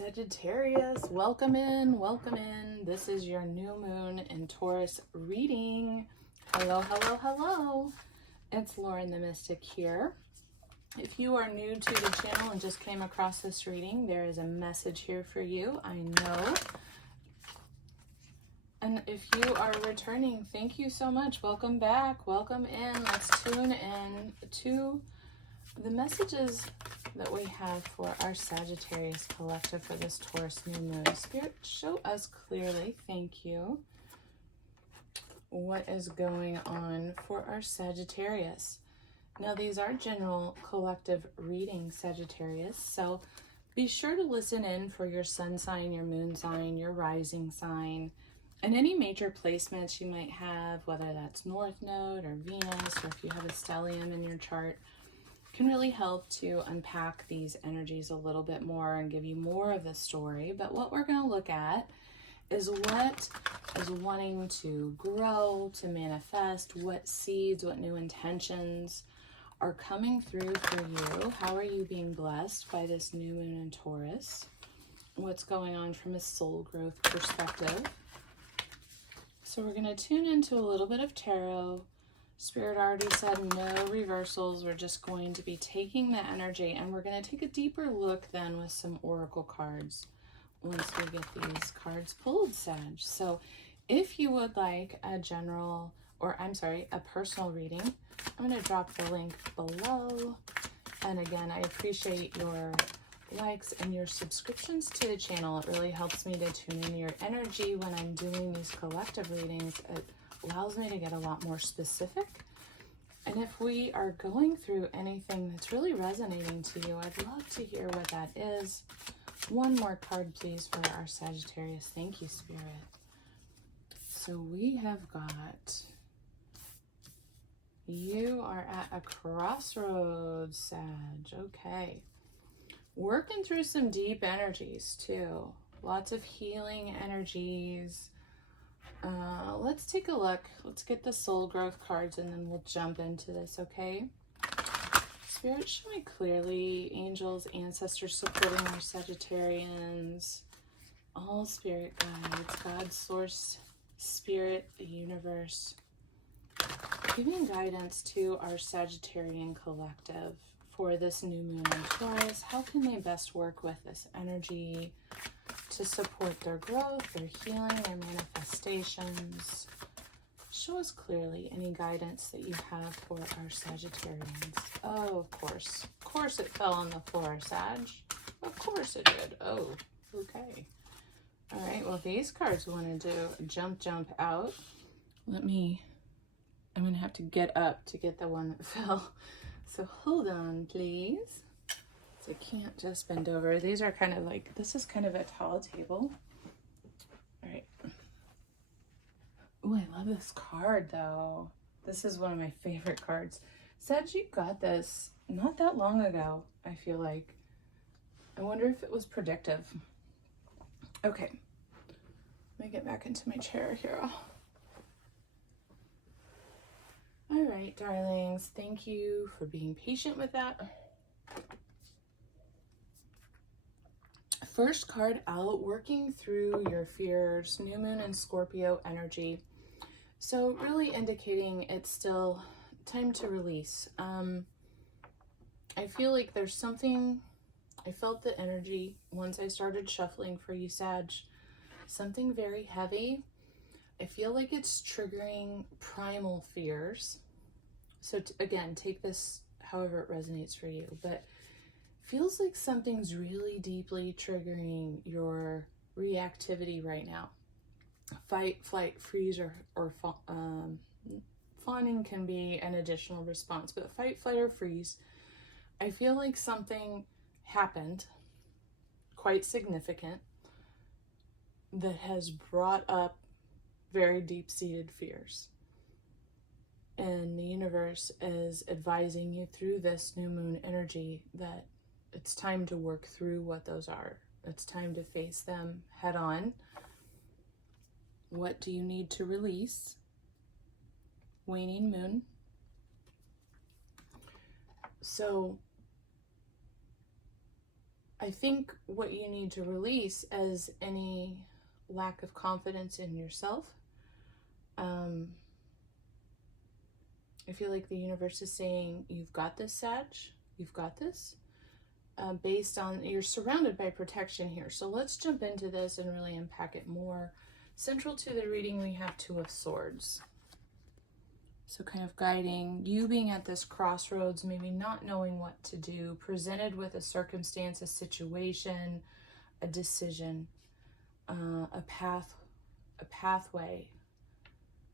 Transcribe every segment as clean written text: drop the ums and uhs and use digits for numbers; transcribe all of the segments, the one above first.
Sagittarius, welcome in, welcome in. This is your new moon in Taurus reading. Hello, hello, hello. It's Lauren the Mystic here. If you are new to the channel and just came across this reading, there is a message here for you, I know. And if you are returning, thank you so much. Welcome back, welcome in. Let's tune in to the messages that we have for our Sagittarius collective for this Taurus new moon. Spirit, show us clearly, thank you, what is going on for our Sagittarius. Now, these are general collective readings, Sagittarius, so be sure to listen in for your sun sign, your moon sign, your rising sign, and any major placements you might have, whether that's North Node or Venus, or if you have a stellium in your chart, can really help to unpack these energies a little bit more and give you more of the story. But what we're going to look at is what is wanting to grow, to manifest, what seeds, what new intentions are coming through for you. How are you being blessed by this new moon in Taurus? What's going on from a soul growth perspective? So we're going to tune into a little bit of tarot. Spirit already said no reversals. We're just going to be taking the energy, and we're going to take a deeper look then with some oracle cards once we get these cards pulled, Sag. So if you would like a general, or I'm sorry, a personal reading, I'm going to drop the link below. And again, I appreciate your likes and your subscriptions to the channel. It really helps me to tune in your energy when I'm doing these collective readings. It allows me to get a lot more specific. And if we are going through anything that's really resonating to you, I'd love to hear what that is. One more card, please, for our Sagittarius. Thank you, Spirit. So we have got, you are at a crossroads, Sag. Okay. Working through some deep energies, too. Lots of healing energies. Let's take a look. Let's get the soul growth cards and then we'll jump into this, okay? Spirit, show me clearly angels, ancestors supporting our Sagittarians, all spirit guides, God, source, spirit, the universe, giving guidance to our Sagittarian collective for this new moon in Taurus. How can they best work with this energy to support their growth, their healing, their manifestations? Show us clearly any guidance that you have for our Sagittarians. Oh, of course. Of course it fell on the floor, Sag. Of course it did. Oh, okay. All right, well, these cards wanted to jump out. I'm going to have to get up to get the one that fell. So hold on, please. So I can't just bend over. These are kind of like, this is kind of a tall table. All right. Oh, I love this card though. This is one of my favorite cards. Sag, you got this not that long ago, I feel like. I wonder if it was predictive. Okay. Let me get back into my chair here. All right, darlings. Thank you for being patient with that. First card out, working through your fears, new moon and Scorpio energy. So really indicating it's still time to release. I feel like there's something, I felt the energy once I started shuffling for you, Sag, something very heavy. I feel like it's triggering primal fears. So again, take this however it resonates for you, but feels like something's really deeply triggering your reactivity right now. Fight, flight, freeze, or fawning can be an additional response, but fight, flight, or freeze, I feel like something happened quite significant that has brought up very deep-seated fears. And the universe is advising you through this new moon energy that it's time to work through what those are. It's time to face them head on. What do you need to release? Waning moon. So I think what you need to release is any lack of confidence in yourself. I feel like the universe is saying, you've got this, Sag, you've got this. Based on, you're surrounded by protection here. So let's jump into this and really unpack it more. Central to the reading, we have Two of Swords. So kind of guiding you being at this crossroads, maybe not knowing what to do, presented with a circumstance, a situation, a decision, a pathway.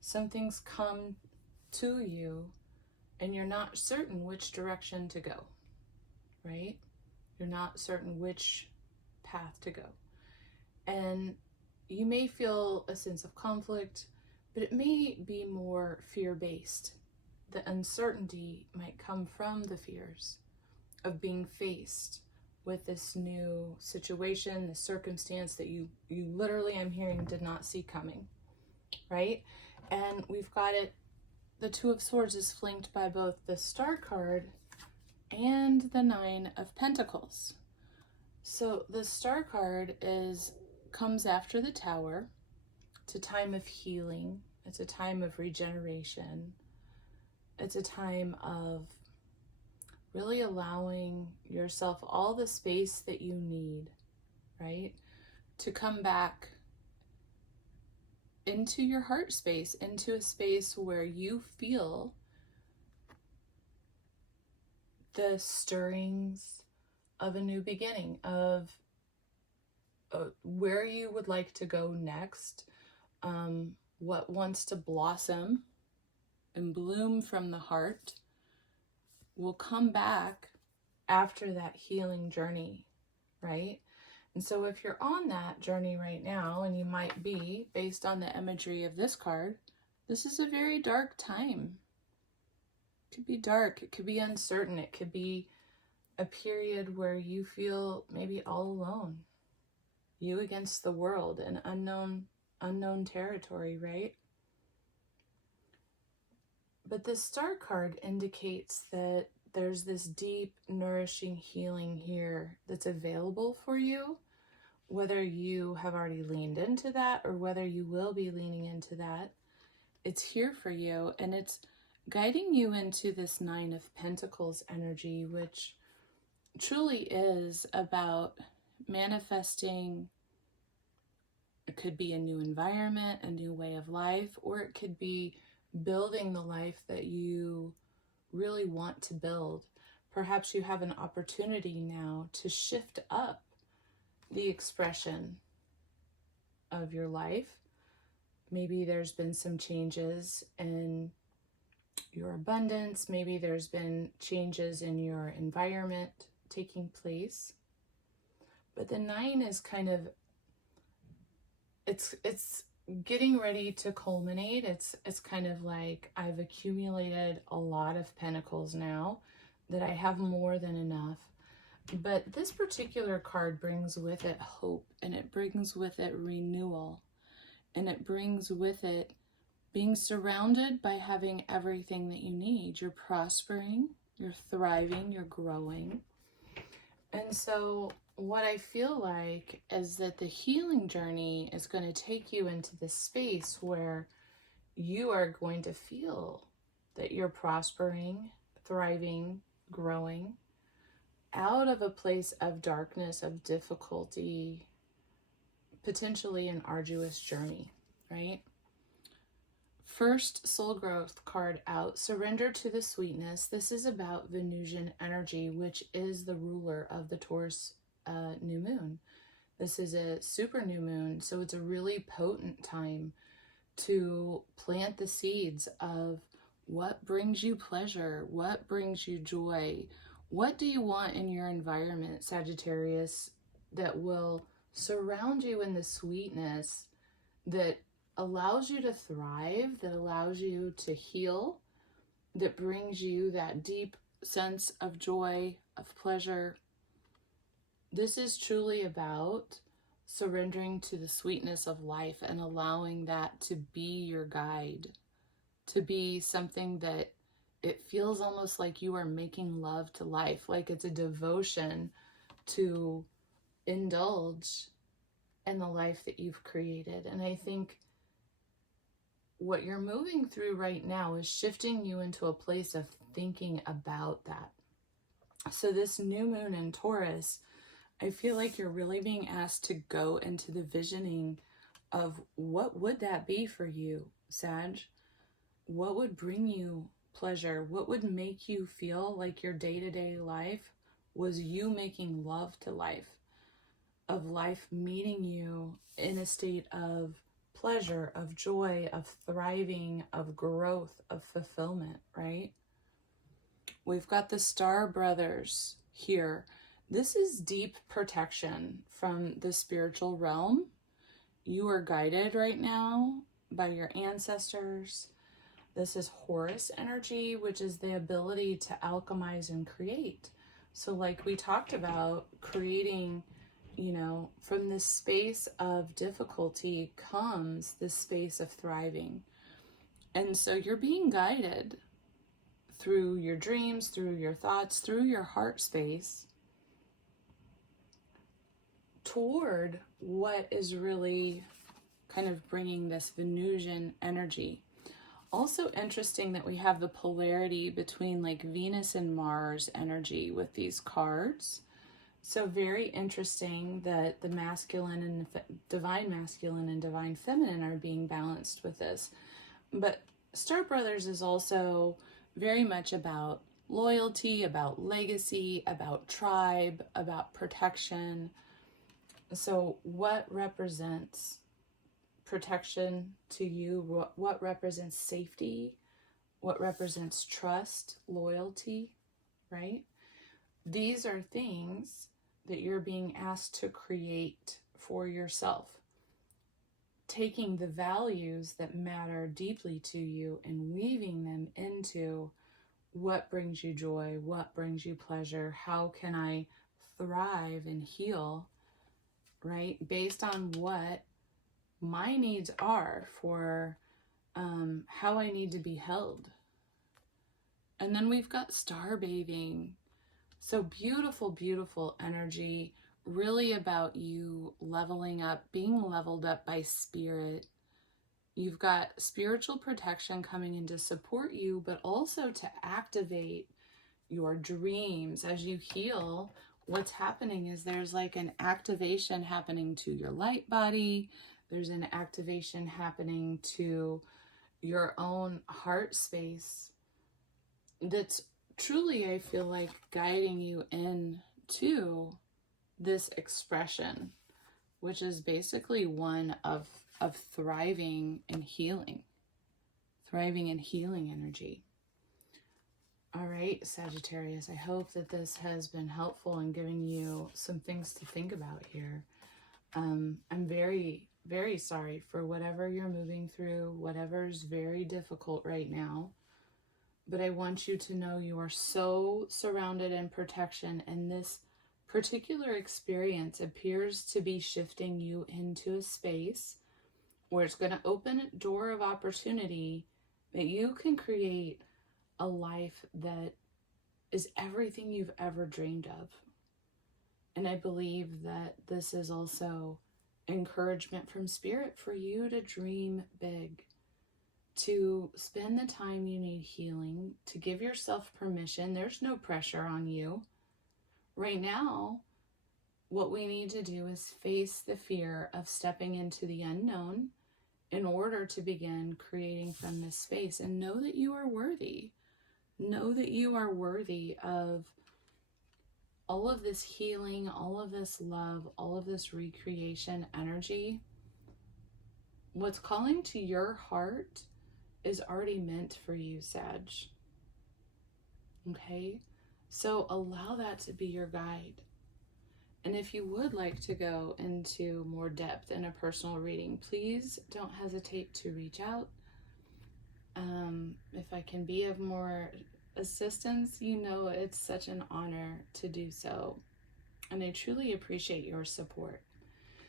Something's come to you and you're not certain which direction to go, right? You're not certain which path to go. And you may feel a sense of conflict, but it may be more fear-based. The uncertainty might come from the fears of being faced with this new situation, the circumstance that you literally, I'm hearing, did not see coming, right? And we've got it, the Two of Swords is flanked by both the Star card and the Nine of Pentacles. So the Star card comes after the Tower. It's a time of healing. It's a time of regeneration. It's a time of really allowing yourself all the space that you need, right? To come back into your heart space, into a space where you feel the stirrings of a new beginning, of where you would like to go next, what wants to blossom and bloom from the heart will come back after that healing journey, right? And so if you're on that journey right now, and you might be, based on the imagery of this card, this is a very dark time. It could be dark, it could be uncertain, it could be a period where you feel maybe all alone. You against the world, an unknown territory, right? But the Star card indicates that there's this deep, nourishing healing here that's available for you, whether you have already leaned into that or whether you will be leaning into that. It's here for you, and it's guiding you into this Nine of Pentacles energy, which truly is about manifesting. It could be a new environment, a new way of life, or it could be building the life that you really want to build. Perhaps you have an opportunity now to shift up the expression of your life. Maybe there's been some changes in your abundance. Maybe there's been changes in your environment taking place. But the Nine is kind of, it's getting ready to culminate. It's kind of like, I've accumulated a lot of pentacles now, that I have more than enough. But this particular card brings with it hope, and it brings with it renewal, and it brings with it being surrounded by having everything that you need. You're prospering, you're thriving, you're growing. And so what I feel like is that the healing journey is going to take you into this space where you are going to feel that you're prospering, thriving, growing out of a place of darkness, of difficulty, potentially an arduous journey, right? First soul growth card out, surrender to the sweetness. This is about Venusian energy, which is the ruler of the Taurus new moon. This is a super new moon, so it's a really potent time to plant the seeds of what brings you pleasure, what brings you joy. What do you want in your environment, Sagittarius, that will surround you in the sweetness that allows you to thrive, that allows you to heal, that brings you that deep sense of joy, of pleasure? This is truly about surrendering to the sweetness of life and allowing that to be your guide, to be something that it feels almost like you are making love to life, like it's a devotion to indulge in the life that you've created. And I think what you're moving through right now is shifting you into a place of thinking about that. So this new moon in Taurus, I feel like you're really being asked to go into the visioning of what would that be for you, Sag? What would bring you pleasure? What would make you feel like your day-to-day life was you making love to life, of life meeting you in a state of pleasure, of joy, of thriving, of growth, of fulfillment, right? We've got the Star Brothers here. This is deep protection from the spiritual realm. You are guided right now by your ancestors. This is Horus energy, which is the ability to alchemize and create. So like we talked about, creating, you know, from this space of difficulty comes this space of thriving. And so you're being guided through your dreams, through your thoughts, through your heart space toward what is really kind of bringing this Venusian energy. Also interesting that we have the polarity between like Venus and Mars energy with these cards. So very interesting that the masculine and divine masculine and divine feminine are being balanced with this. But Star Brothers is also very much about loyalty, about legacy, about tribe, about protection. So what represents protection to you? What represents safety? What represents trust, loyalty, right? These are things that you're being asked to create for yourself, taking the values that matter deeply to you and weaving them into what brings you joy, what brings you pleasure, how can I thrive and heal, right? Based on what my needs are for how I need to be held. And then we've got star bathing. So beautiful, beautiful energy, really about you leveling up, being leveled up by spirit. You've got spiritual protection coming in to support you, but also to activate your dreams as you heal. What's happening is there's like an activation happening to your light body. There's an activation happening to your own heart space that's truly, I feel like, guiding you into this expression, which is basically one of thriving and healing energy. All right, Sagittarius, I hope that this has been helpful in giving you some things to think about here. I'm very, very sorry for whatever you're moving through, whatever's very difficult right now. But I want you to know you are so surrounded in protection, and this particular experience appears to be shifting you into a space where it's going to open a door of opportunity that you can create a life that is everything you've ever dreamed of. And I believe that this is also encouragement from spirit for you to dream big, to spend the time you need healing, to give yourself permission. There's no pressure on you. Right now, what we need to do is face the fear of stepping into the unknown in order to begin creating from this space, and know that you are worthy. Know that you are worthy of all of this healing, all of this love, all of this recreation energy. What's calling to your heart is already meant for you, Sag. Okay? So allow that to be your guide. And if you would like to go into more depth in a personal reading, please don't hesitate to reach out. If I can be of more assistance, you know it's such an honor to do so. And I truly appreciate your support.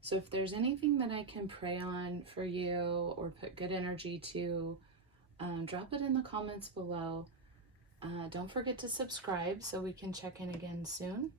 So if there's anything that I can pray on for you or put good energy to, drop it in the comments below. Don't forget to subscribe so we can check in again soon.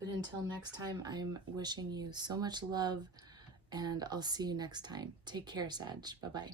But until next time, I'm wishing you so much love, and I'll see you next time. Take care, Sag. Bye-bye.